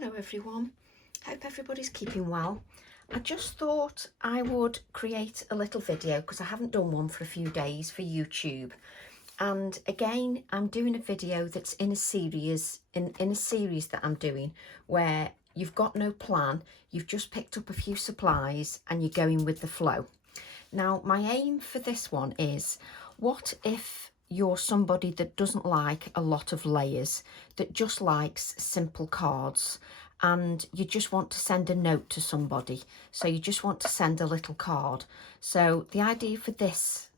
Hello everyone, hope everybody's keeping well. I just thought I would create a little video because I haven't done one for a few days for YouTube, and again I'm doing a video that's in a series that I'm doing where you've got no plan, you've just picked up a few supplies and you're going with the flow. Now my aim for this one is, what if you're somebody that doesn't like a lot of layers, that just likes simple cards, and you just want to send a note to somebody, so you just want to send a little card. So the idea for this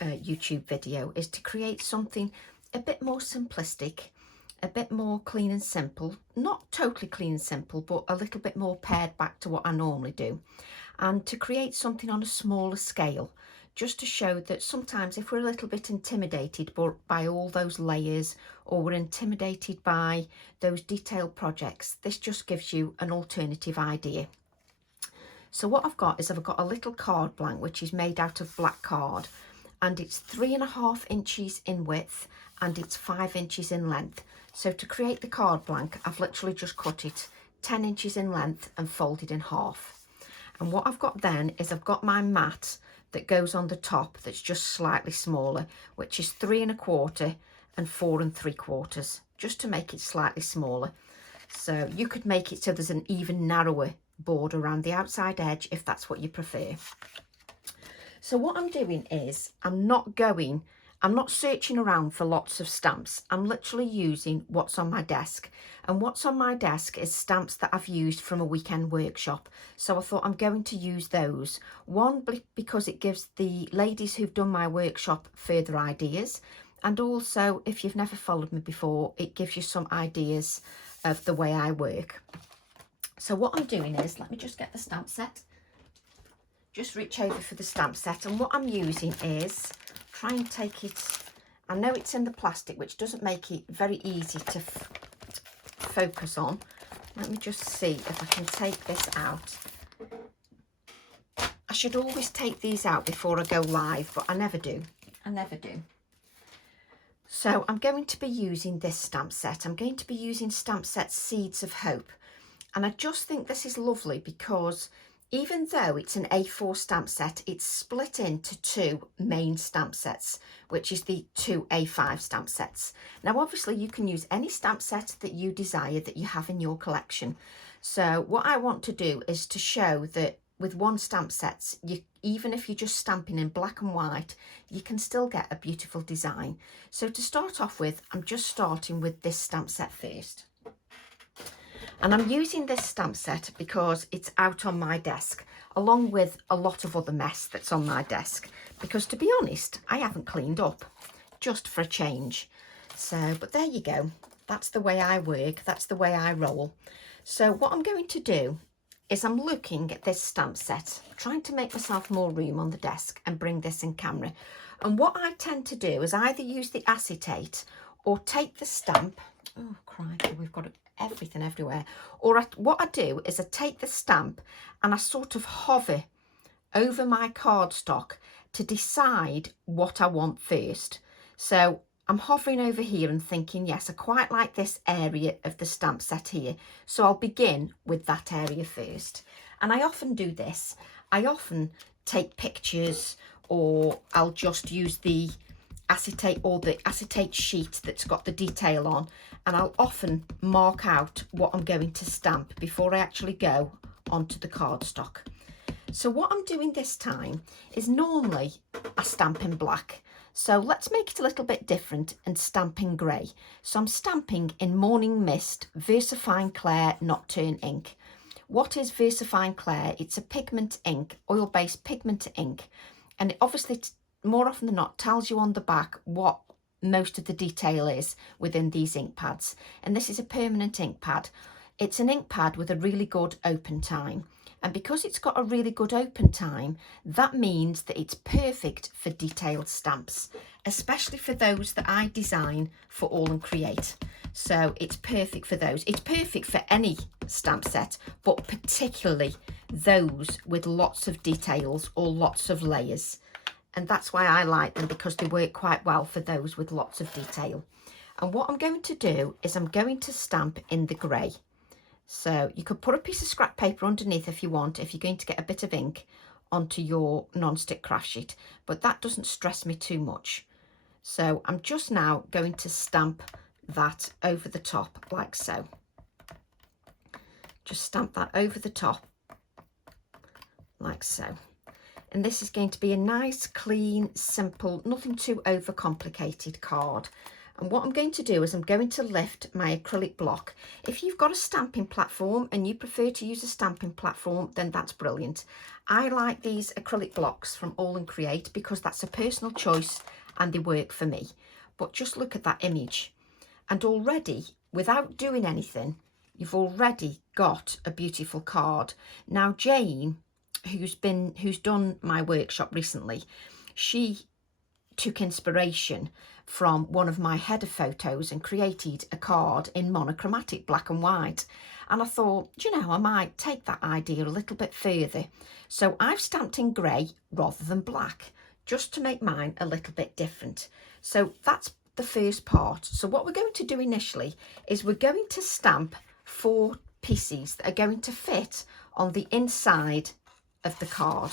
YouTube video is to create something a bit more simplistic, a bit more clean and simple, not totally clean and simple, but a little bit more pared back to what I normally do, and to create something on a smaller scale, just to show that sometimes if we're a little bit intimidated by all those layers, or we're intimidated by those detailed projects, this just gives you an alternative idea. So what I've got a little card blank which is made out of black card, and it's 3.5 inches in width and it's 5 inches in length. So to create the card blank, I've literally just cut it 10 inches in length and folded in half. And what I've got then is I've got my mat that goes on the top that's just slightly smaller, which is 3.25 and 4.75, just to make it slightly smaller. So you could make it so there's an even narrower border around the outside edge if that's what you prefer. So what I'm doing is I'm not searching around for lots of stamps. I'm literally using what's on my desk. And what's on my desk is stamps that I've used from a weekend workshop. So I thought I'm going to use those. One, because it gives the ladies who've done my workshop further ideas. And also, if you've never followed me before, it gives you some ideas of the way I work. So what I'm doing is, let me just get the stamp set. Just reach over for the stamp set. And what I'm using is, try and take it, I know it's in the plastic, which doesn't make it very easy to focus on. Let me just see if I can take this out. I should always take these out before I go live, but I never do. So I'm going to be using this stamp set. I'm going to be using stamp set Seeds of Hope. And I just think this is lovely because even though it's an A4 stamp set, it's split into two main stamp sets, which is the two A5 stamp sets. Now, obviously, you can use any stamp set that you desire that you have in your collection. So what I want to do is to show that with one stamp set, even if you're just stamping in black and white, you can still get a beautiful design. So to start off with, I'm just starting with this stamp set first. And I'm using this stamp set because it's out on my desk, along with a lot of other mess that's on my desk. Because to be honest, I haven't cleaned up, just for a change. So, but there you go. That's the way I work. That's the way I roll. So what I'm going to do is I'm looking at this stamp set, trying to make myself more room on the desk and bring this in camera. And what I tend to do is either use the acetate or take the stamp. Oh, crikey, we've got everything everywhere. Or what I do is I take the stamp and I sort of hover over my cardstock to decide what I want first. So I'm hovering over here and thinking, yes, I quite like this area of the stamp set here. So I'll begin with that area first. And I often do this. I often take pictures, or I'll just use the acetate or the acetate sheet that's got the detail on, and I'll often mark out what I'm going to stamp before I actually go onto the cardstock. So what I'm doing this time is, normally I stamp in black, so let's make it a little bit different and stamp in grey. So I'm stamping in Morning Mist VersaFine Clair Nocturne ink. What is VersaFine Clair? It's a pigment ink, oil-based pigment ink, and it obviously more often than not tells you on the back what most of the detail is within these ink pads. And this is a permanent ink pad. It's an ink pad with a really good open time, and because it's got a really good open time, that means that it's perfect for detailed stamps, especially for those that I design for All and Create. So it's perfect for those. It's perfect for any stamp set, but particularly those with lots of details or lots of layers. And that's why I like them, because they work quite well for those with lots of detail. And what I'm going to do is I'm going to stamp in the grey. So you could put a piece of scrap paper underneath if you want, if you're going to get a bit of ink onto your non-stick craft sheet, but that doesn't stress me too much. So I'm just now going to stamp that over the top like so. Just stamp that over the top like so. And this is going to be a nice, clean, simple, nothing too overcomplicated card. And what I'm going to do is I'm going to lift my acrylic block. If you've got a stamping platform and you prefer to use a stamping platform, then that's brilliant. I like these acrylic blocks from All and Create because that's a personal choice and they work for me. But just look at that image. And already, without doing anything, you've already got a beautiful card. Now, Jane, who's done my workshop recently, she took inspiration from one of my header photos and created a card in monochromatic black and white. And I thought, you know, I might take that idea a little bit further. So I've stamped in grey rather than black, just to make mine a little bit different. So that's the first part. So what we're going to do initially is we're going to stamp 4 pieces that are going to fit on the inside of the card.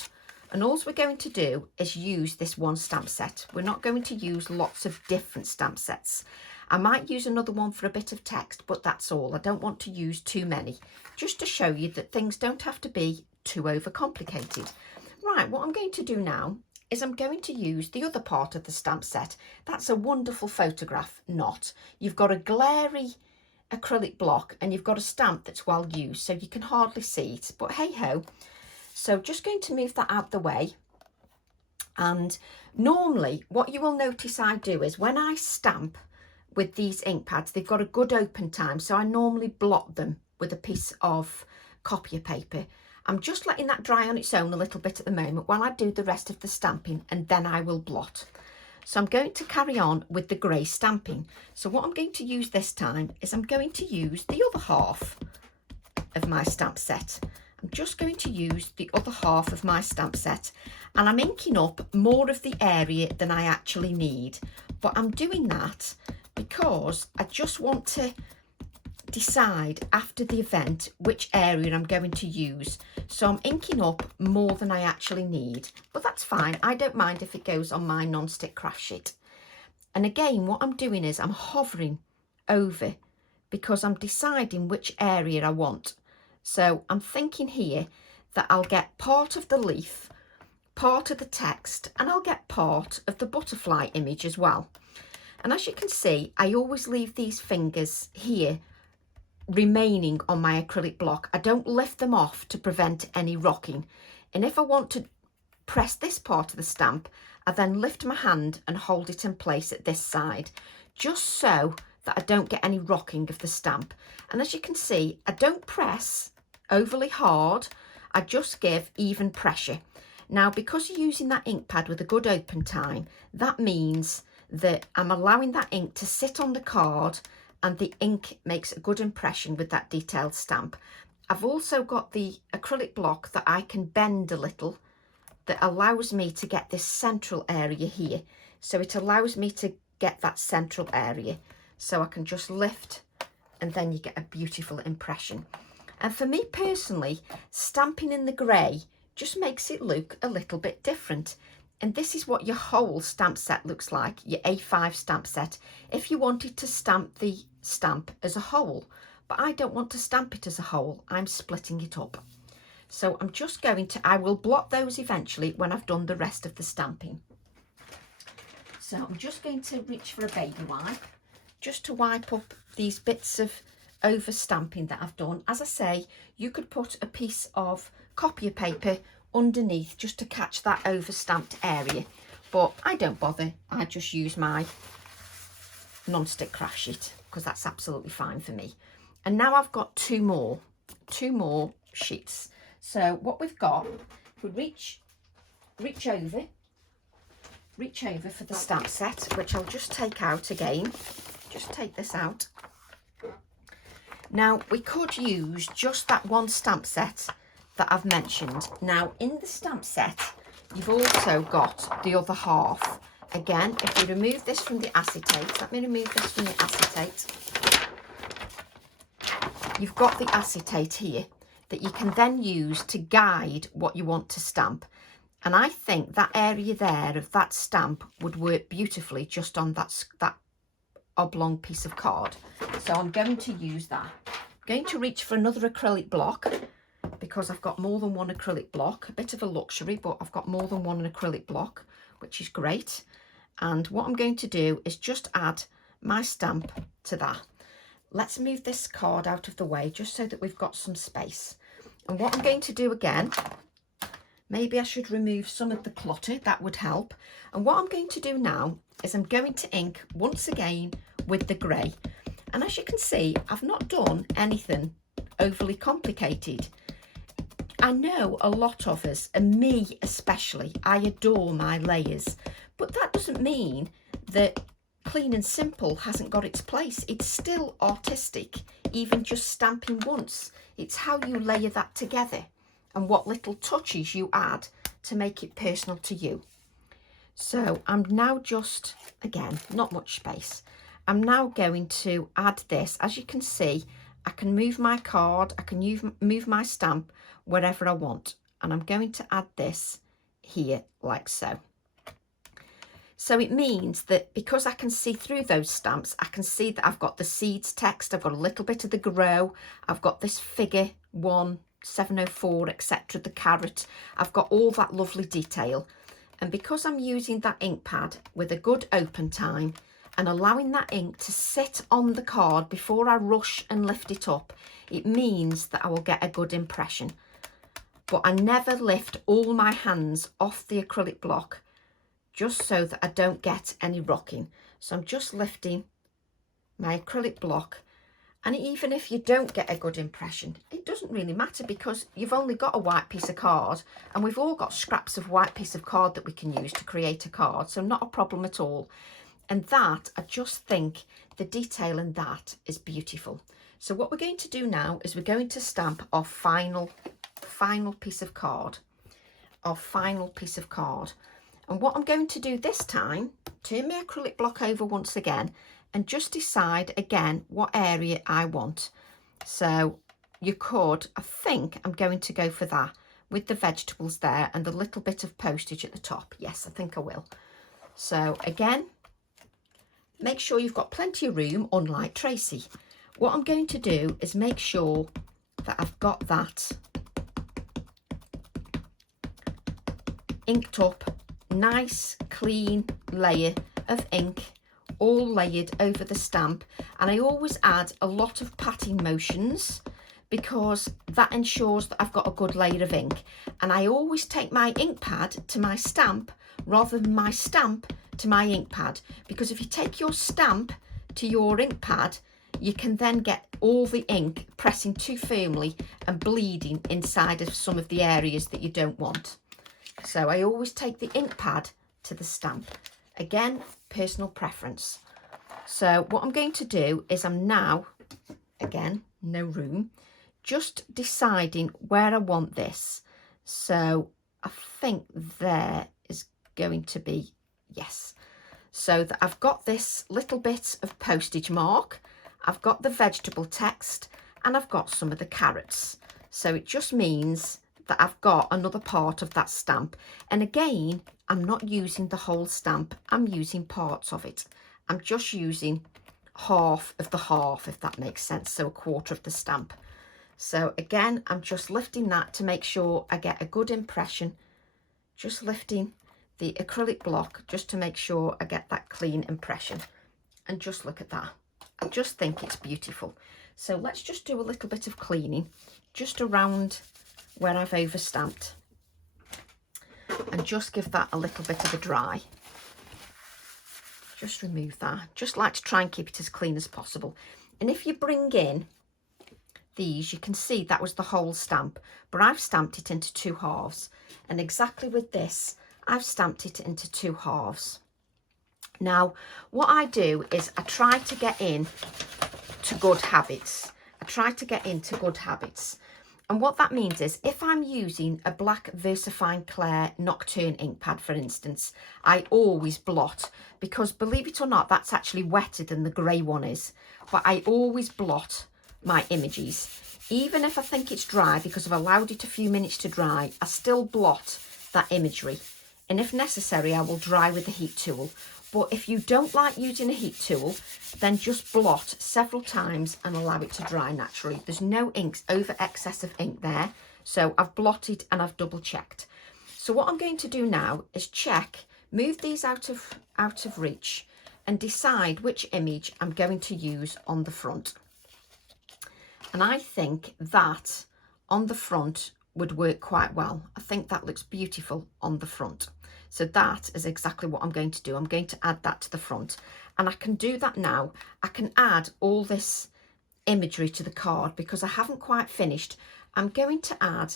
And all we're going to do is use this one stamp set. We're not going to use lots of different stamp sets. I might use another one for a bit of text, but that's all. I don't want to use too many, just to show you that things don't have to be too overcomplicated. Right, what I'm going to do now is I'm going to use the other part of the stamp set. That's a wonderful photograph knot. You've got a glary acrylic block and you've got a stamp that's well used, so you can hardly see it, but hey ho. So just going to move that out the way. And normally what you will notice I do is when I stamp with these ink pads, they've got a good open time. So I normally blot them with a piece of copier paper. I'm just letting that dry on its own a little bit at the moment while I do the rest of the stamping, and then I will blot. So I'm going to carry on with the grey stamping. So what I'm going to use this time is I'm going to use the other half of my stamp set. I'm just going to use the other half of my stamp set, and I'm inking up more of the area than I actually need. But I'm doing that because I just want to decide after the event which area I'm going to use. So I'm inking up more than I actually need, but that's fine. I don't mind if it goes on my non-stick craft sheet. And again, what I'm doing is I'm hovering over because I'm deciding which area I want. So I'm thinking here that I'll get part of the leaf, part of the text, and I'll get part of the butterfly image as well. And as you can see, I always leave these fingers here remaining on my acrylic block. I don't lift them off to prevent any rocking. And if I want to press this part of the stamp, I then lift my hand and hold it in place at this side, just so that I don't get any rocking of the stamp. And as you can see, I don't press overly hard, I just give even pressure. Now, because you're using that ink pad with a good open time, that means that I'm allowing that ink to sit on the card and the ink makes a good impression with that detailed stamp. I've also got the acrylic block that I can bend a little, that allows me to get this central area here. So it allows me to get that central area. So I can just lift and then you get a beautiful impression. And for me personally, stamping in the grey just makes it look a little bit different. And this is what your whole stamp set looks like, your A5 stamp set, if you wanted to stamp the stamp as a whole. But I don't want to stamp it as a whole, I'm splitting it up. So I'm just going to, I will blot those eventually when I've done the rest of the stamping. So I'm just going to reach for a baby wipe, just to wipe up these bits of over stamping that I've done. As I say, you could put a piece of copier paper underneath just to catch that over stamped area, but I don't bother. I just use my non-stick craft sheet because that's absolutely fine for me. And now I've got two more sheets. So what we've got, if we reach over for the stamp set, which I'll just take out again, just take this out. Now, we could use just that one stamp set that I've mentioned. Now, in the stamp set, you've also got the other half. Again, if we remove this from the acetate, let me remove this from the acetate. you've got the acetate here that you can then use to guide what you want to stamp. And I think that area there of that stamp would work beautifully just on that oblong piece of card. So I'm going to use that. I'm going to reach for another acrylic block because I've got more than one acrylic block. A bit of a luxury, but I've got more than one acrylic block, which is great. And what I'm going to do is just add my stamp to that. Let's move this card out of the way just so that we've got some space. And what I'm going to do again, maybe I should remove some of the clutter, that would help. And what I'm going to do now is I'm going to ink once again with the grey. And as you can see, I've not done anything overly complicated. I know a lot of us, and me especially, I adore my layers, but that doesn't mean that clean and simple hasn't got its place. It's still artistic, even just stamping once. It's how you layer that together and what little touches you add to make it personal to you. So I'm now just, again, not much space. I'm now going to add this. As you can see, I can move my card, I can move my stamp wherever I want. And I'm going to add this here like so. So it means that because I can see through those stamps, I can see that I've got the seeds text, I've got a little bit of the grow, I've got this figure 1, 704, etc., the carrot, I've got all that lovely detail. And because I'm using that ink pad with a good open time and allowing that ink to sit on the card before I rush and lift it up, it means that I will get a good impression. But I never lift all my hands off the acrylic block just so that I don't get any rocking. So I'm just lifting my acrylic block, and even if you don't get a good impression, it doesn't really matter because you've only got a white piece of card, and we've all got scraps of white piece of card that we can use to create a card, so not a problem at all. And that, I just think the detail in that is beautiful. So what we're going to do now is we're going to stamp our final piece of card, And what I'm going to do this time, turn my acrylic block over once again and just decide again what area I want. So you could, I think I'm going to go for that with the vegetables there and the little bit of postage at the top. Yes, I think I will. So again, make sure you've got plenty of room, unlike Tracy. What I'm going to do is make sure that I've got that inked up, nice clean layer of ink all layered over the stamp. And I always add a lot of patting motions because that ensures that I've got a good layer of ink. And I always take my ink pad to my stamp rather than my stamp to my ink pad, because if you take your stamp to your ink pad, you can then get all the ink pressing too firmly and bleeding inside of some of the areas that you don't want. So I always take the ink pad to the stamp. Again, personal preference. So what I'm going to do is I'm now, again, no room, just deciding where I want this. So I think there is going to be, yes. So that I've got this little bit of postage mark, I've got the vegetable text, and I've got some of the carrots. So it just means that I've got another part of that stamp. And again, I'm not using the whole stamp, I'm using parts of it. I'm just using half of the half, if that makes sense, so a quarter of the stamp. So again, I'm just lifting that to make sure I get a good impression, just lifting the acrylic block just to make sure I get that clean impression. And just look at that, I just think it's beautiful. So let's just do a little bit of cleaning just around where I've overstamped and just give that a little bit of a dry. Just remove that. Just like to try and keep it as clean as possible. And if you bring in these, you can see that was the whole stamp, but I've stamped it into 2 halves. And exactly with this, I've stamped it into 2 halves. Now, what I do is I try to get in to good habits. And what that means is if I'm using a black VersaFine Clair Nocturne ink pad, for instance, I always blot, because believe it or not, that's actually wetter than the grey one is. But I always blot my images. Even if I think it's dry, because I've allowed it a few minutes to dry, I still blot that imagery. And if necessary, I will dry with the heat tool. But if you don't like using a heat tool, then just blot several times and allow it to dry naturally. There's no over excess of ink there. So I've blotted and I've double checked. So what I'm going to do now is check, move these out of reach and decide which image I'm going to use on the front. And I think that on the front would work quite well. I think that looks beautiful on the front. So that is exactly what I'm going to do. I'm going to add that to the front. And I can do that now. I can add all this imagery to the card because I haven't quite finished. I'm going to add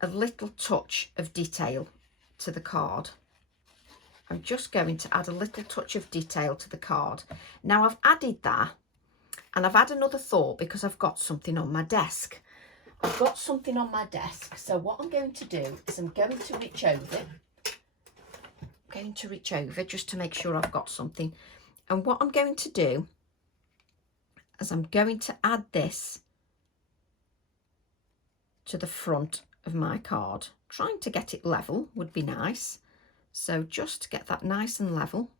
a little touch of detail to the card. I'm just going to add a little touch of detail to the card. Now I've added that and I've had another thought because I've got something on my desk. I've got something on my desk. So what I'm going to do is I'm going to reach over. Just to make sure I've got something. And what I'm going to do is I'm going to add this to the front of my card. Trying to get it level would be nice. So just to get that nice and level,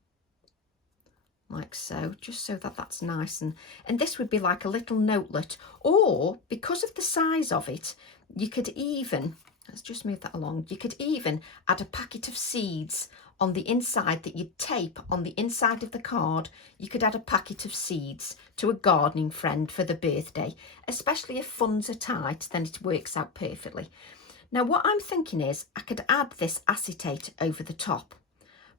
like so, just so that that's nice. And this would be like a little notelet, or because of the size of it, you could even, let's just move that along, you could even add a packet of seeds on the inside that you'd tape on the inside of the card. You could add a packet of seeds to a gardening friend for the birthday, especially if funds are tight, then it works out perfectly. Now what I'm thinking is I could add this acetate over the top,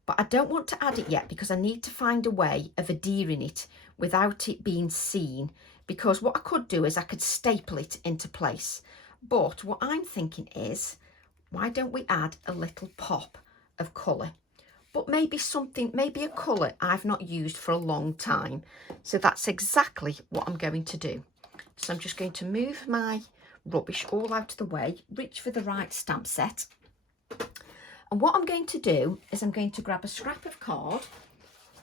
but I don't want to add it yet because I need to find a way of adhering it without it being seen, because what I could do is I could staple it into place. But what I'm thinking is, why don't we add a little pop of colour? But maybe a colour I've not used for a long time. So that's exactly what I'm going to do. So I'm just going to move my rubbish all out of the way, reach for the right stamp set. And what I'm going to do is I'm going to grab a scrap of card,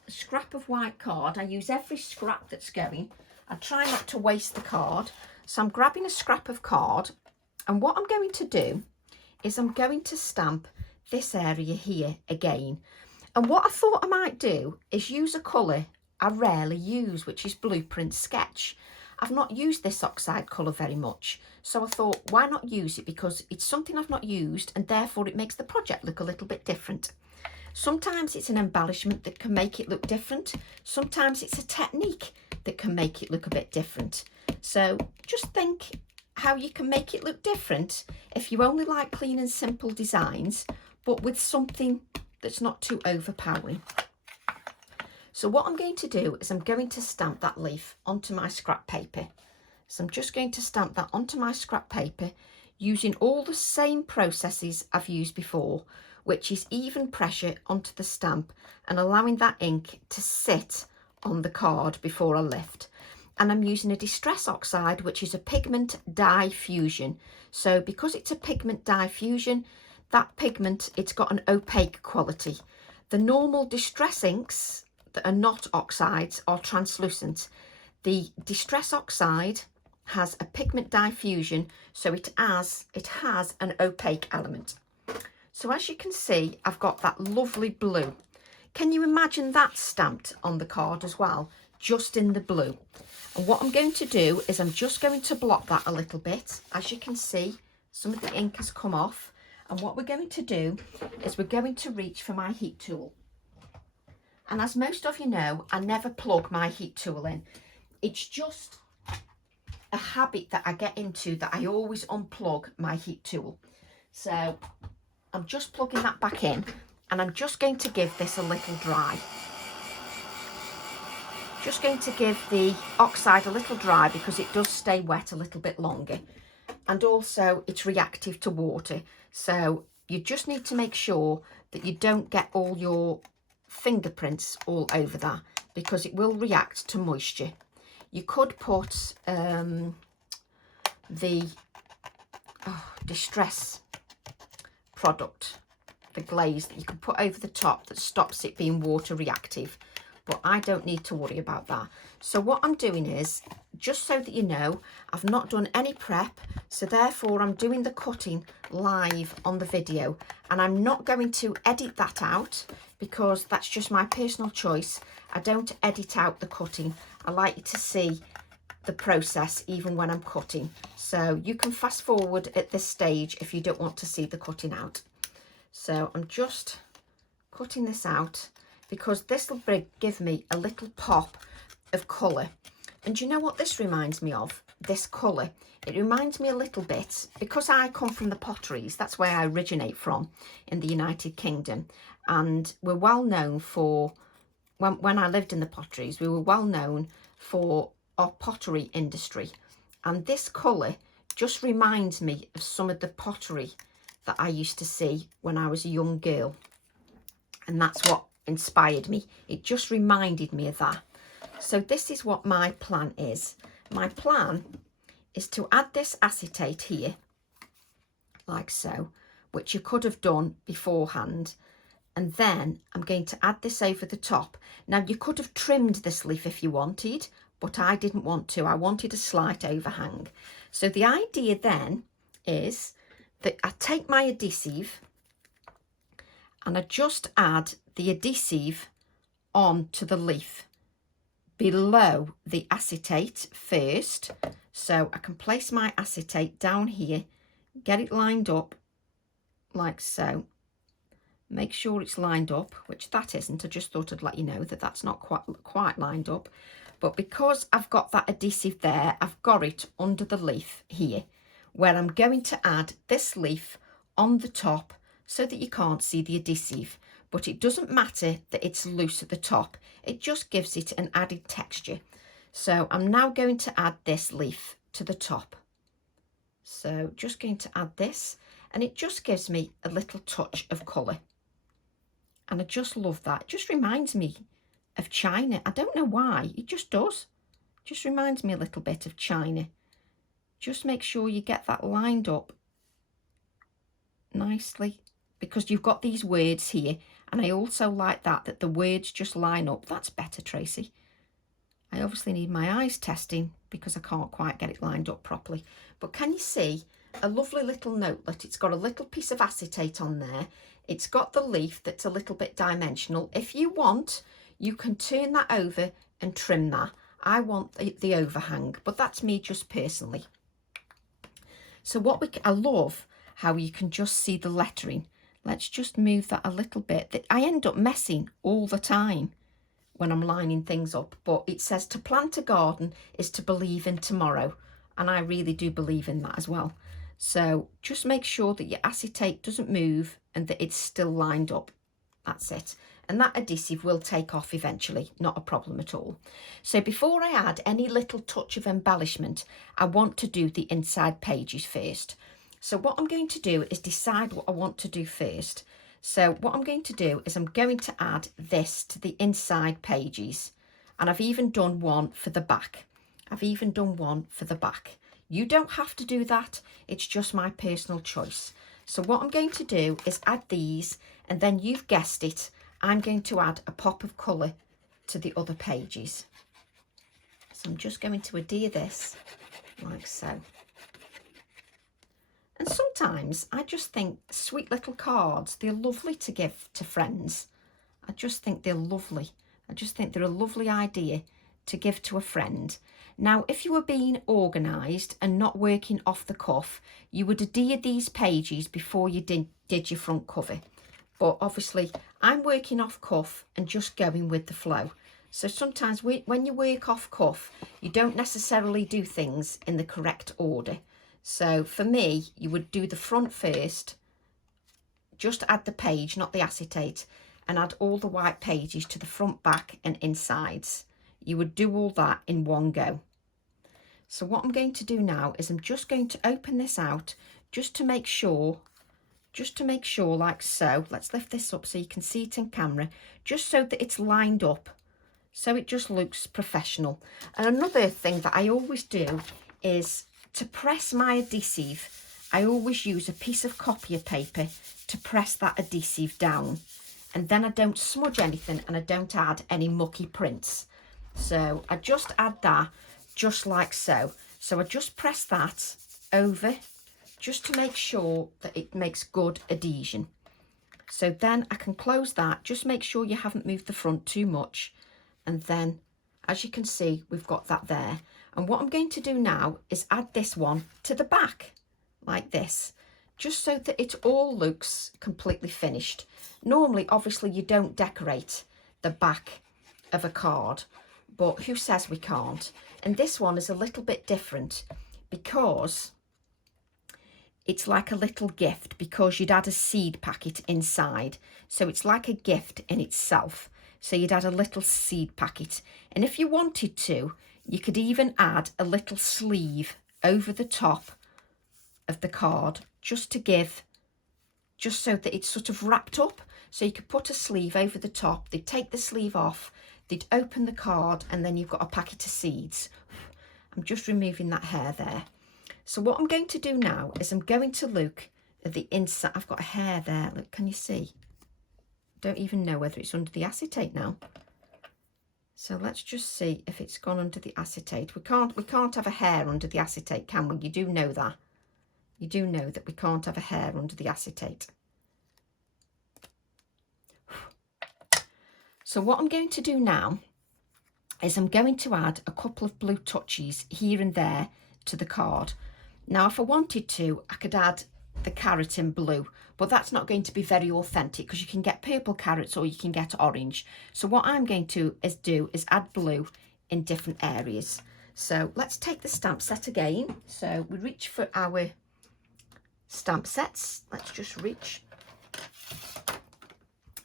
a scrap of white card. I use every scrap that's going. I try not to waste the card. So I'm grabbing a scrap of card, and what I'm going to do is I'm going to stamp this area here again. And what I thought I might do is use a colour I rarely use, which is Blueprint Sketch. I've not used this oxide colour very much, so I thought, why not use it, because it's something I've not used and therefore it makes the project look a little bit different. Sometimes it's an embellishment that can make it look different. Sometimes it's a technique that can make it look a bit different. So just think how you can make it look different if you only like clean and simple designs, but with something that's not too overpowering. So what I'm going to do is I'm going to stamp that leaf onto my scrap paper. So I'm just going to stamp that onto my scrap paper using all the same processes I've used before, which is even pressure onto the stamp and allowing that ink to sit on the card before I lift. And I'm using a Distress Oxide, which is a pigment dye fusion. So because it's a pigment dye fusion, that pigment, it's got an opaque quality. The normal Distress inks that are not oxides are translucent. The Distress Oxide has a pigment dye fusion, so it has an opaque element. So as you can see, I've got that lovely blue. Can you imagine that stamped on the card as well, just in the blue? And what I'm going to do is I'm just going to blot that a little bit. As you can see, some of the ink has come off. And what we're going to do is we're going to reach for my heat tool. And as most of you know, I never plug my heat tool in. It's just a habit that I get into, that I always unplug my heat tool. So I'm just plugging that back in, and I'm just going to give this a little dry. Just going to give the oxide a little dry because it does stay wet a little bit longer. And also it's reactive to water. So you just need to make sure that you don't get all your fingerprints all over that, because it will react to moisture. You could put the Distress product, the glaze that you can put over the top that stops it being water reactive, but I don't need to worry about that. So what I'm doing is just so that you know, I've not done any prep, so therefore I'm doing the cutting live on the video, and I'm not going to edit that out because that's just my personal choice. I don't edit out the cutting. I like you to see the process even when I'm cutting. So you can fast forward at this stage if you don't want to see the cutting out. So I'm just cutting this out because this will give me a little pop of colour. And you know what this reminds me of? This colour. It reminds me a little bit, because I come from the potteries, that's where I originate from in the United Kingdom. And we're well known for, when I lived in the potteries, we were well known for our pottery industry. And this colour just reminds me of some of the pottery that I used to see when I was a young girl. And that's what inspired me. It just reminded me of that. So this is what my plan is. My plan is to add this acetate here, like so, which you could have done beforehand. And then I'm going to add this over the top. Now you could have trimmed this leaf if you wanted, but I didn't want to. I wanted a slight overhang. So the idea then is that I take my adhesive and I just add the adhesive onto the leaf below the acetate first. So I can place my acetate down here, get it lined up like so. Make sure it's lined up, which that isn't. I just thought I'd let you know that that's not quite lined up. But because I've got that adhesive there, I've got it under the leaf here, where I'm going to add this leaf on the top so that you can't see the adhesive. But it doesn't matter that it's loose at the top. It just gives it an added texture. So I'm now going to add this leaf to the top. So just going to add this, and it just gives me a little touch of colour. And I just love that. It just reminds me of China. I don't know why, it just does. It just reminds me a little bit of China. Just make sure you get that lined up nicely, because you've got these words here, and I also like that the words just line up. That's better, Tracy. I obviously need my eyes testing because I can't quite get it lined up properly. But can you see a lovely little notelet? It's got a little piece of acetate on there. It's got the leaf that's a little bit dimensional. If you want, you can turn that over and trim that. I want the overhang, but that's me just personally. So I love how you can just see the lettering. Let's just move that a little bit. I end up messing all the time when I'm lining things up, but it says to plant a garden is to believe in tomorrow, and I really do believe in that as well. So just make sure that your acetate doesn't move and that it's still lined up. That's it. And that adhesive will take off eventually, not a problem at all. So before I add any little touch of embellishment, I want to do the inside pages first. So what I'm going to do is decide what I want to do first. So what I'm going to do is I'm going to add this to the inside pages. And I've even done one for the back. You don't have to do that. It's just my personal choice. So what I'm going to do is add these, and then you've guessed it, I'm going to add a pop of colour to the other pages. So I'm just going to adhere this like so. And sometimes I just think sweet little cards, they're lovely to give to friends. I just think they're lovely. I just think they're a lovely idea to give to a friend. Now, if you were being organised and not working off the cuff, you would adhere these pages before you did your front cover. But obviously, I'm working off cuff and just going with the flow. So sometimes when you work off cuff, you don't necessarily do things in the correct order. So for me, you would do the front first, just add the page, not the acetate, and add all the white pages to the front, back and insides. You would do all that in one go. So what I'm going to do now is I'm just going to open this out just to make sure like so. Let's lift this up so you can see it in camera, just so that it's lined up, so it just looks professional. And another thing that I always do is to press my adhesive, I always use a piece of copier paper to press that adhesive down, and then I don't smudge anything and I don't add any mucky prints. So I just add that just like so. So I just press that over just to make sure that it makes good adhesion. So then I can close that. Just make sure you haven't moved the front too much. And then, as you can see, we've got that there. And what I'm going to do now is add this one to the back, like this, just so that it all looks completely finished. Normally, obviously, you don't decorate the back of a card, but who says we can't? And this one is a little bit different because it's like a little gift, because you'd add a seed packet inside. So it's like a gift in itself. So you'd add a little seed packet. And if you wanted to, you could even add a little sleeve over the top of the card, just so that it's sort of wrapped up. So you could put a sleeve over the top, they'd take the sleeve off, they'd open the card, and then you've got a packet of seeds. I'm just removing that hair there. So what I'm going to do now is I'm going to look at the inside. I've got a hair there, look, can you see? Don't even know whether it's under the acetate now. So let's just see if it's gone under the acetate. We can't have a hair under the acetate, can we? You do know that. You do know that we can't have a hair under the acetate. So what I'm going to do now is I'm going to add a couple of blue touches here and there to the card. Now, if I wanted to, I could add the carrot in blue, but that's not going to be very authentic because you can get purple carrots or you can get orange. So what I'm going to do is add blue in different areas. So let's take the stamp set again. So we reach for our stamp sets. Let's just reach.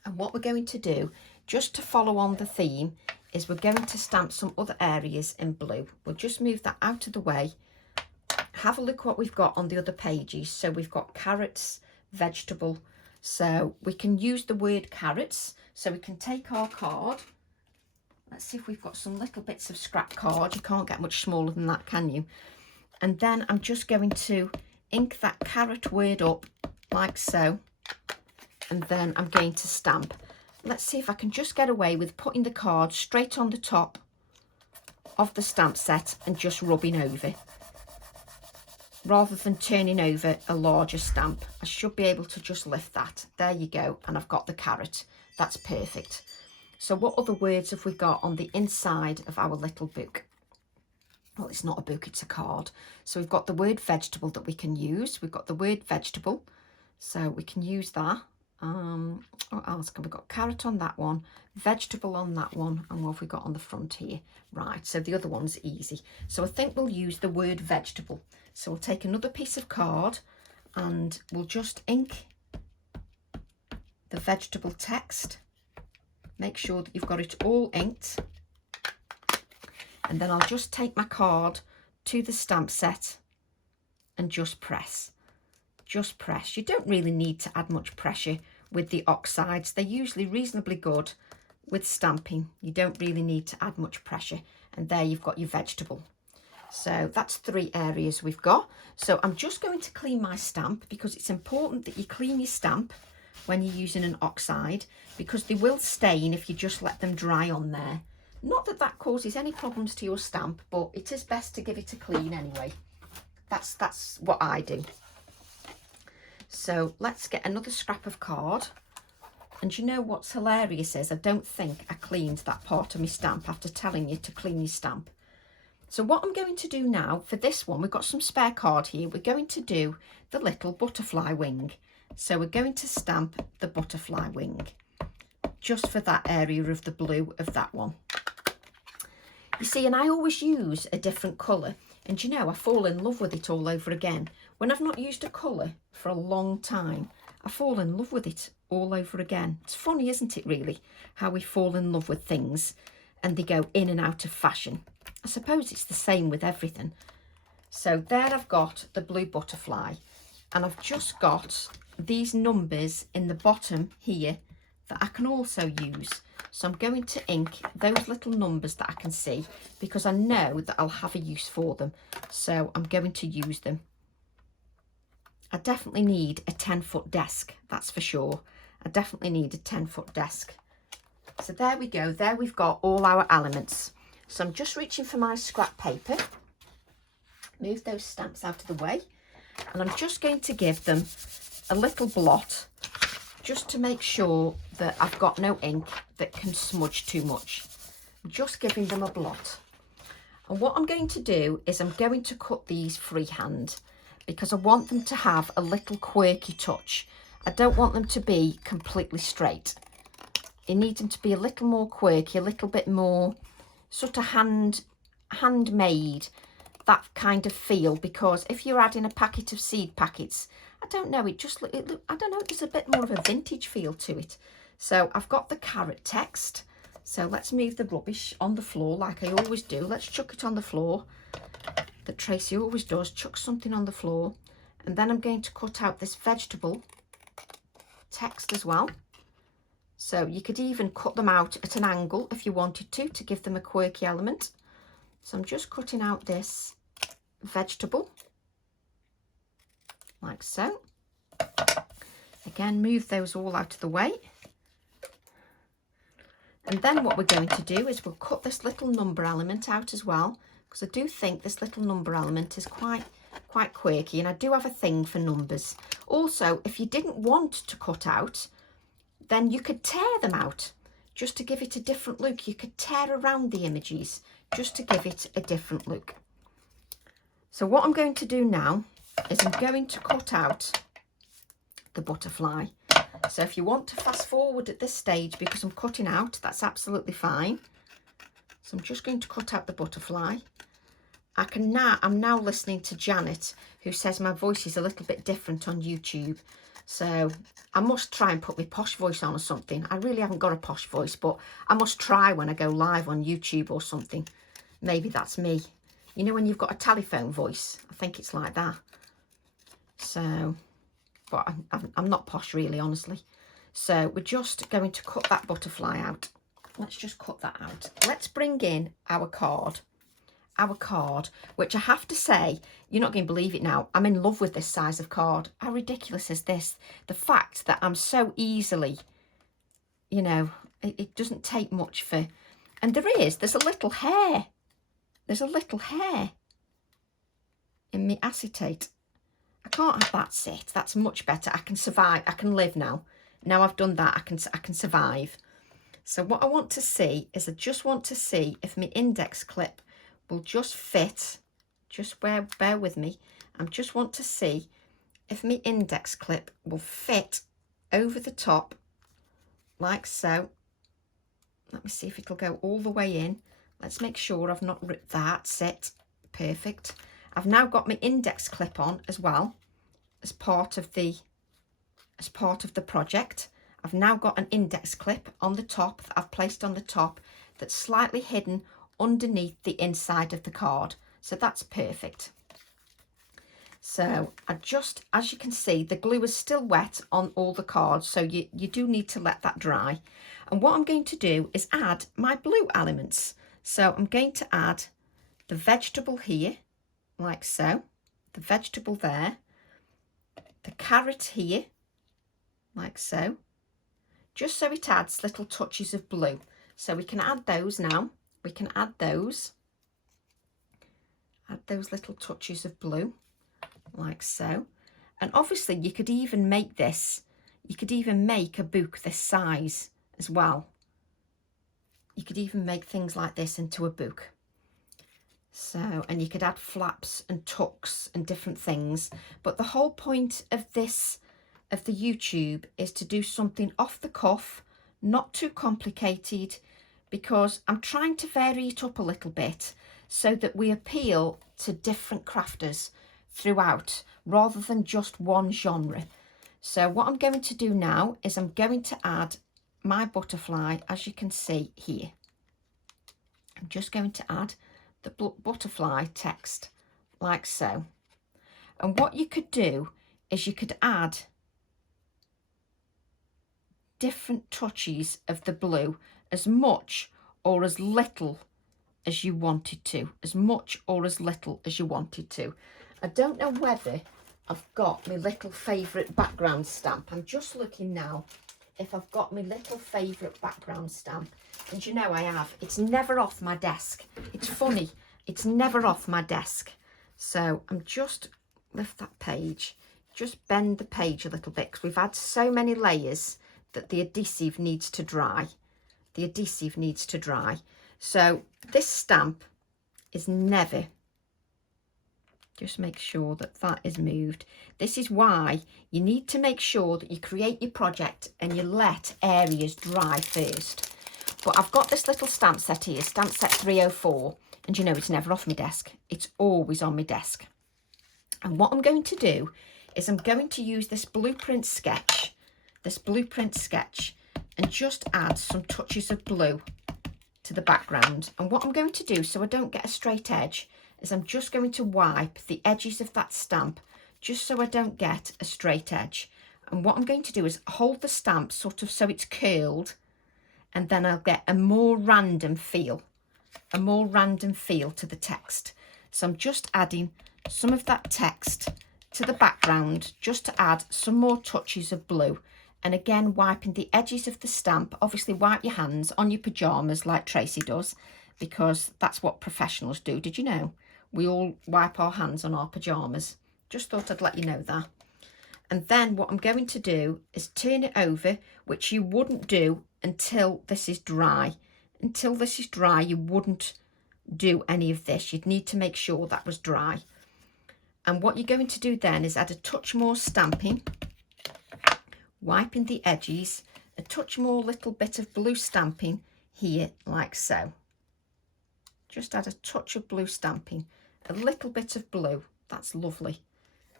And what we're going to do, just to follow on the theme, is we're going to stamp some other areas in blue. We'll just move that out of the way. Have a look what we've got on the other pages. So we've got carrots, vegetable. So we can use the word carrots. So we can take our card. Let's see if we've got some little bits of scrap card. You can't get much smaller than that, can you? And then I'm just going to ink that carrot word up like so. And then I'm going to stamp. Let's see if I can just get away with putting the card straight on the top of the stamp set and just rubbing over, rather than turning over a larger stamp. I should be able to just lift that. There you go. And I've got the carrot. That's perfect. So what other words have we got on the inside of our little book? Well, it's not a book, it's a card. So we've got the word vegetable that we can use. We've got the word vegetable. So we can use that. What else? We've got carrot on that one, vegetable on that one, and what have we got on the front here? Right, so the other one's easy. So I think we'll use the word vegetable. So we'll take another piece of card and we'll just ink the vegetable text. Make sure that you've got it all inked. And then I'll just take my card to the stamp set and just press. Just press. You don't really need to add much pressure with the oxides. They're usually reasonably good with stamping. You don't really need to add much pressure. And there you've got your vegetable. So that's 3 areas we've got. So I'm just going to clean my stamp, because it's important that you clean your stamp when you're using an oxide, because they will stain if you just let them dry on there. Not that that causes any problems to your stamp, but it is best to give it a clean anyway. That's what I do. So let's get another scrap of card. And you know what's hilarious is I don't think I cleaned that part of my stamp after telling you to clean your stamp. So what I'm going to do now for this one, we've got some spare card here. We're going to do the little butterfly wing. So we're going to stamp the butterfly wing just for that area of the blue of that one. You see, and I always use a different colour. And you know, I fall in love with it all over again. When I've not used a colour for a long time, I fall in love with it all over again. It's funny, isn't it, really, how we fall in love with things and they go in and out of fashion. I suppose it's the same with everything. So there I've got the blue butterfly, and I've just got these numbers in the bottom here that I can also use. So I'm going to ink those little numbers that I can see, because I know that I'll have a use for them. So I'm going to use them. I definitely need a 10-foot desk, that's for sure. I definitely need a 10-foot desk. So there we go. There we've got all our elements. So I'm just reaching for my scrap paper. Move those stamps out of the way. And I'm just going to give them a little blot, just to make sure that I've got no ink that can smudge too much. I'm just giving them a blot. And what I'm going to do is I'm going to cut these freehand, because I want them to have a little quirky touch. I don't want them to be completely straight. You need them to be a little more quirky, a little bit more sort of handmade, that kind of feel, because if you're adding a packet of seed packets, I don't know, I don't know, there's a bit more of a vintage feel to it. So I've got the carrot text. So let's move the rubbish on the floor like I always do. Let's chuck it on the floor, that Tracy always does, chuck something on the floor. And then I'm going to cut out this vegetable text as well. So you could even cut them out at an angle if you wanted to give them a quirky element. So I'm just cutting out this vegetable, like so. Again, move those all out of the way. And then what we're going to do is we'll cut this little number element out as well, because I do think this little number element is quite quirky, and I do have a thing for numbers. Also, if you didn't want to cut out, then you could tear them out just to give it a different look. You could tear around the images just to give it a different look. So what I'm going to do now is I'm going to cut out the butterfly. So if you want to fast forward at this stage because I'm cutting out, that's absolutely fine. So I'm just going to cut out the butterfly. I'm now listening to Janet, who says my voice is a little bit different on YouTube. So I must try and put my posh voice on or something. I really haven't got a posh voice, but I must try when I go live on YouTube or something. Maybe that's me. You know, when you've got a telephone voice, I think it's like that. So, but I'm not posh really, honestly. So we're just going to cut that butterfly out. Let's just cut that out. Let's bring in our card. Our card, which I have to say, you're not going to believe it now, I'm in love with this size of card. How ridiculous is this? The fact that I'm so easily, you know, it doesn't take much for, and there's a little hair. There's a little hair in my acetate. I can't have that sit. That's much better. I can survive. I can live now. Now I've done that, I can survive. So what I want to see is I just want to see if my index clip will just fit. Just bear with me. I just want to see if my index clip will fit over the top like so. Let me see if it'll go all the way in. Let's make sure I've not ripped that. That's it. Perfect. I've now got my index clip on as well as part of the project. I've now got an index clip on the top that I've placed on the top that's slightly hidden underneath the inside of the card. So that's perfect. So I just, as you can see, the glue is still wet on all the cards, so you do need to let that dry. And what I'm going to do is add my blue elements. So I'm going to add the vegetable here, like so, the vegetable there, the carrot here, like so, just so it adds little touches of blue. So we can add those now. We can add those little touches of blue, like so. And obviously you could even make this, you could even make a book this size as well. You could even make things like this into a book. So, and you could add flaps and tucks and different things. But the whole point of this, of the YouTube, is to do something off the cuff, not too complicated, because I'm trying to vary it up a little bit so that we appeal to different crafters throughout rather than just one genre. So what I'm going to do now is I'm going to add my butterfly, as you can see here. I'm just going to add the butterfly text like so. And what you could do is you could add different touches of the blue, as much or as little as you wanted to, as much or as little as you wanted to. I don't know whether I've got my little favourite background stamp. I'm just looking now if I've got my little favourite background stamp. And you know I have. It's never off my desk. It's funny. It's never off my desk. So I'm just, lift that page, just bend the page a little bit because we've had so many layers that the adhesive needs to dry. The adhesive needs to dry. So this stamp is never, just make sure that that is moved. This is why you need to make sure that you create your project and you let areas dry first. But I've got this little stamp set here, stamp set 304, and you know it's never off my desk. It's always on my desk. And what I'm going to do is I'm going to use this blueprint sketch, and just add some touches of blue to the background. And what I'm going to do, so I don't get a straight edge, is I'm just going to wipe the edges of that stamp just so I don't get a straight edge. And what I'm going to do is hold the stamp sort of so it's curled, and then I'll get a more random feel to the text. So I'm just adding some of that text to the background just to add some more touches of blue. And again, wiping the edges of the stamp. Obviously wipe your hands on your pyjamas like Tracy does, because that's what professionals do. Did you know? We all wipe our hands on our pyjamas. Just thought I'd let you know that. And then what I'm going to do is turn it over, which you wouldn't do until this is dry. Until this is dry, you wouldn't do any of this. You'd need to make sure that was dry. And what you're going to do then is add a touch more stamping, wiping the edges, a touch more little bit of blue stamping here like so. Just add a touch of blue stamping, a little bit of blue. That's lovely.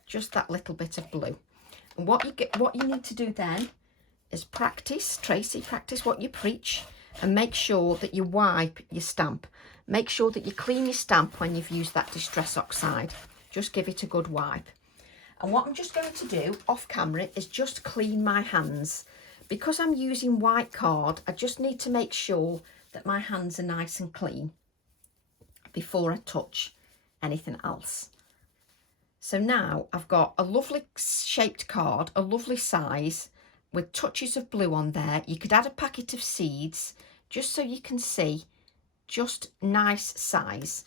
Just that little bit of blue. And what you need to do then is practice, Tracy, practice what you preach, and make sure that you wipe your stamp. Make sure that you clean your stamp when you've used that Distress Oxide. Just give it a good wipe. And what I'm just going to do off camera is just clean my hands. Because I'm using white card, I just need to make sure that my hands are nice and clean before I touch anything else. So now I've got a lovely shaped card, a lovely size with touches of blue on there. You could add a packet of seeds just so you can see, just nice size.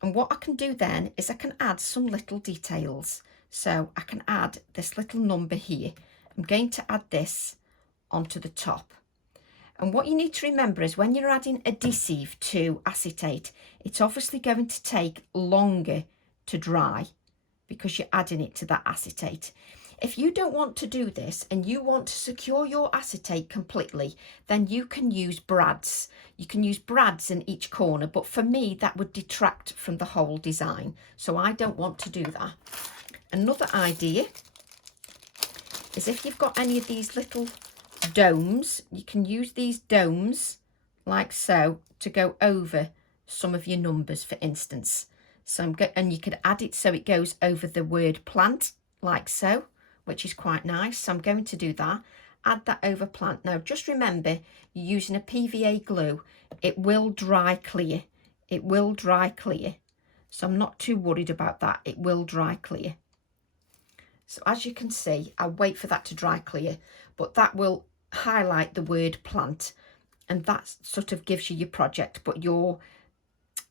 And what I can do then is I can add some little details. So I can add this little number here. I'm going to add this onto the top. And what you need to remember is when you're adding adhesive to acetate, it's obviously going to take longer to dry because you're adding it to that acetate. If you don't want to do this and you want to secure your acetate completely, then you can use brads. You can use brads in each corner, but for me that would detract from the whole design. So I don't want to do that. Another idea is if you've got any of these little domes, you can use these domes like so to go over some of your numbers, for instance. So and you could add it so it goes over the word plant like so, which is quite nice. So I'm going to do that. Add that over plant. Now just remember, you're using a PVA glue. It will dry clear. It will dry clear. So I'm not too worried about that. It will dry clear. So as you can see, I'll wait for that to dry clear, but that will highlight the word plant, and that sort of gives you your project. But your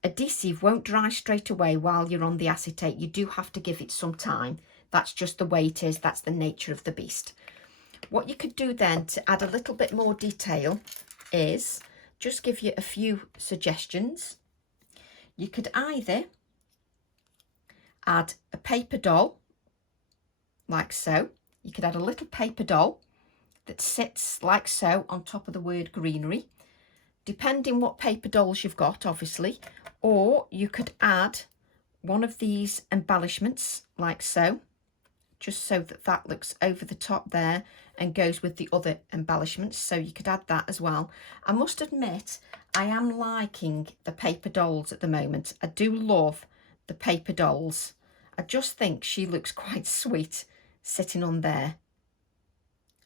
adhesive won't dry straight away while you're on the acetate. You do have to give it some time. That's just the way it is. That's the nature of the beast. What you could do then to add a little bit more detail is just give you a few suggestions. You could either add a paper doll like so. You could add a little paper doll that sits like so on top of the word greenery, depending what paper dolls you've got, obviously. Or you could add one of these embellishments like so, just so that that looks over the top there and goes with the other embellishments. So you could add that as well. I must admit, I am liking the paper dolls at the moment. I do love the paper dolls. I just think she looks quite sweet sitting on there.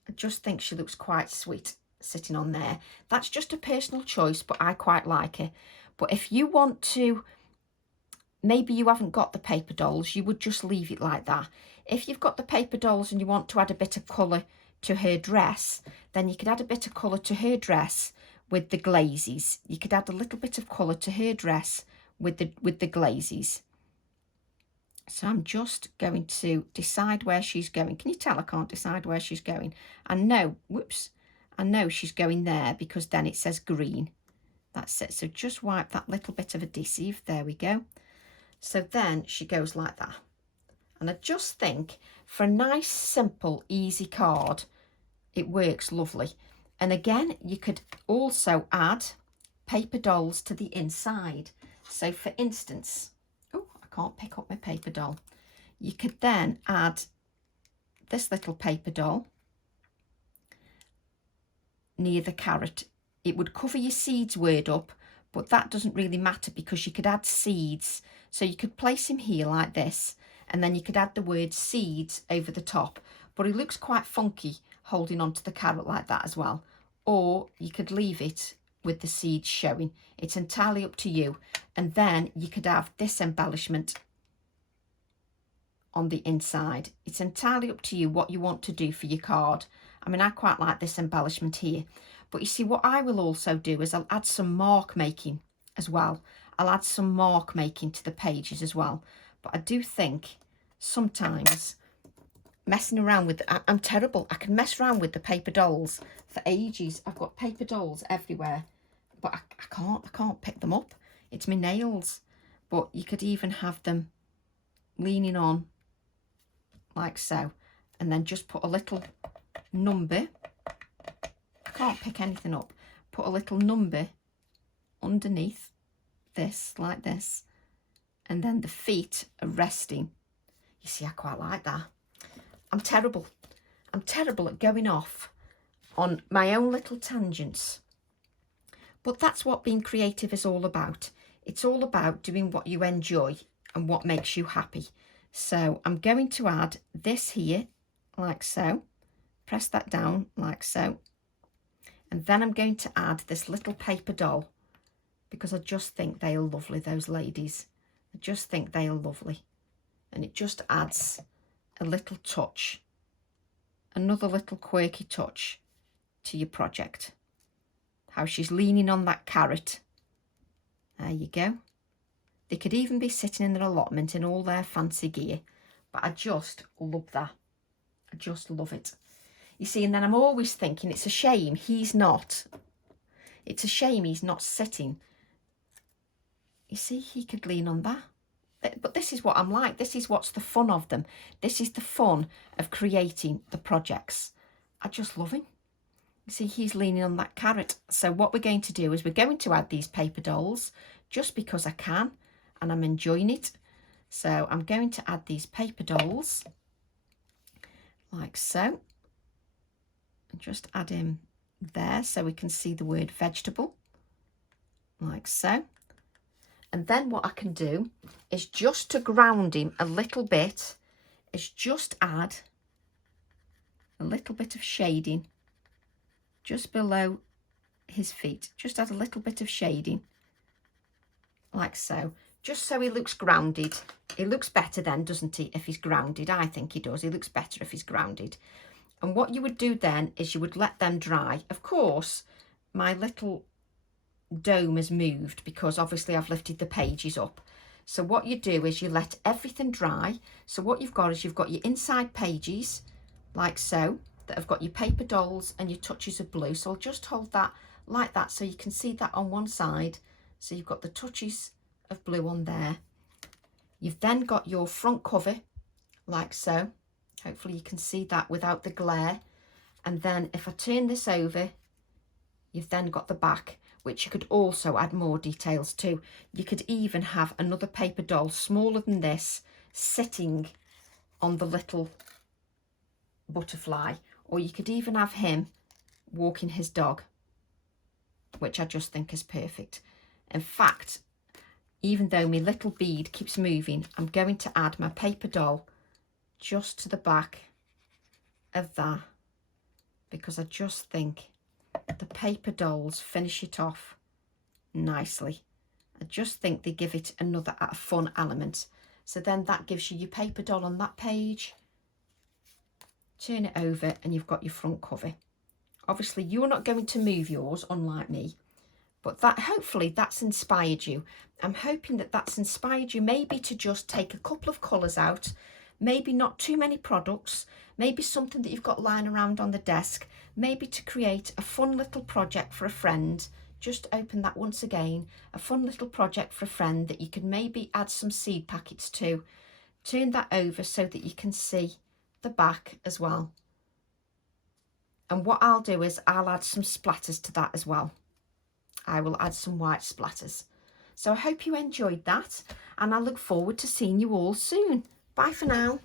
I just think she looks quite sweet sitting on there. That's just a personal choice, but I quite like her. But if you want to, maybe you haven't got the paper dolls, you would just leave it like that. If you've got the paper dolls and you want to add a bit of colour to her dress, then you could add a bit of colour to her dress with the glazes. You could add a little bit of colour to her dress with the glazes. So I'm just going to decide where she's going. Can you tell I can't decide where she's going? I know, whoops, I know she's going there because then it says green. That's it. So just wipe that little bit of adhesive. There we go. So then she goes like that. And I just think for a nice, simple, easy card, it works lovely. And again, you could also add paper dolls to the inside. So for instance, oh, I can't pick up my paper doll. You could then add this little paper doll near the carrot. It would cover your seeds word up, but that doesn't really matter because you could add seeds. So you could place him here like this, and then you could add the word seeds over the top. But he looks quite funky holding onto the carrot like that as well. Or you could leave it with the seeds showing. It's entirely up to you. And then you could have this embellishment on the inside. It's entirely up to you what you want to do for your card. I mean, I quite like this embellishment here. But you see, what I will also do is I'll add some mark making as well. I'll add some mark making to the pages as well. But I do think sometimes messing around with, I'm terrible. I can mess around with the paper dolls for ages. I've got paper dolls everywhere, but I can't pick them up. It's my nails. But you could even have them leaning on like so, and then just put a little number. I can't pick anything up. Put a little number underneath this, like this, and then the feet are resting. You see, I quite like that. I'm terrible at going off on my own little tangents. But that's what being creative is all about. It's all about doing what you enjoy and what makes you happy. So I'm going to add this here, like so. Press that down, like so. And then I'm going to add this little paper doll because I just think they are lovely, those ladies. I just think they are lovely. And it just adds a little touch, another little quirky touch to your project. How she's leaning on that carrot. There you go. They could even be sitting in their allotment in all their fancy gear. But I just love that. I just love it. You see, and then I'm always thinking it's a shame he's not. It's a shame he's not sitting. You see, he could lean on that. But this is what I'm like. This is what's the fun of them. This is the fun of creating the projects. I just love him. You see, he's leaning on that carrot. So what we're going to do is we're going to add these paper dolls just because I can and I'm enjoying it. So I'm going to add these paper dolls like so. And just add him there so we can see the word vegetable like so. And then what I can do is just to ground him a little bit, is just add a little bit of shading just below his feet. Just add a little bit of shading like so, just so he looks grounded. He looks better then, doesn't he, if he's grounded? I think he does. He looks better if he's grounded. And what you would do then is you would let them dry. Of course, my little dome has moved because obviously I've lifted the pages up. So what you do is you let everything dry. So what you've got is you've got your inside pages like so that have got your paper dolls and your touches of blue. So I'll just hold that like that so you can see that on one side. So you've got the touches of blue on there. You've then got your front cover like so. Hopefully you can see that without the glare. And then if I turn this over, you've then got the back, which you could also add more details to. You could even have another paper doll smaller than this sitting on the little butterfly, or you could even have him walking his dog, which I just think is perfect. In fact, even though my little bead keeps moving, I'm going to add my paper doll just to the back of that because I just think the paper dolls finish it off nicely. I just think they give it another fun element. So then that gives you your paper doll on that page turn it over and you've got your front cover. Obviously you're not going to move yours, unlike me, but that hopefully that's inspired you. I'm hoping that that's inspired you maybe to just take a couple of colours out, maybe not too many products, maybe something that you've got lying around on the desk, maybe to create a fun little project for a friend. Just open that once again, a fun little project for a friend that you can maybe add some seed packets to. Turn that over so that you can see the back as well. And what I'll do is I'll add some splatters to that as well. I will add some white splatters. So I hope you enjoyed that, and I look forward to seeing you all soon. Bye for now.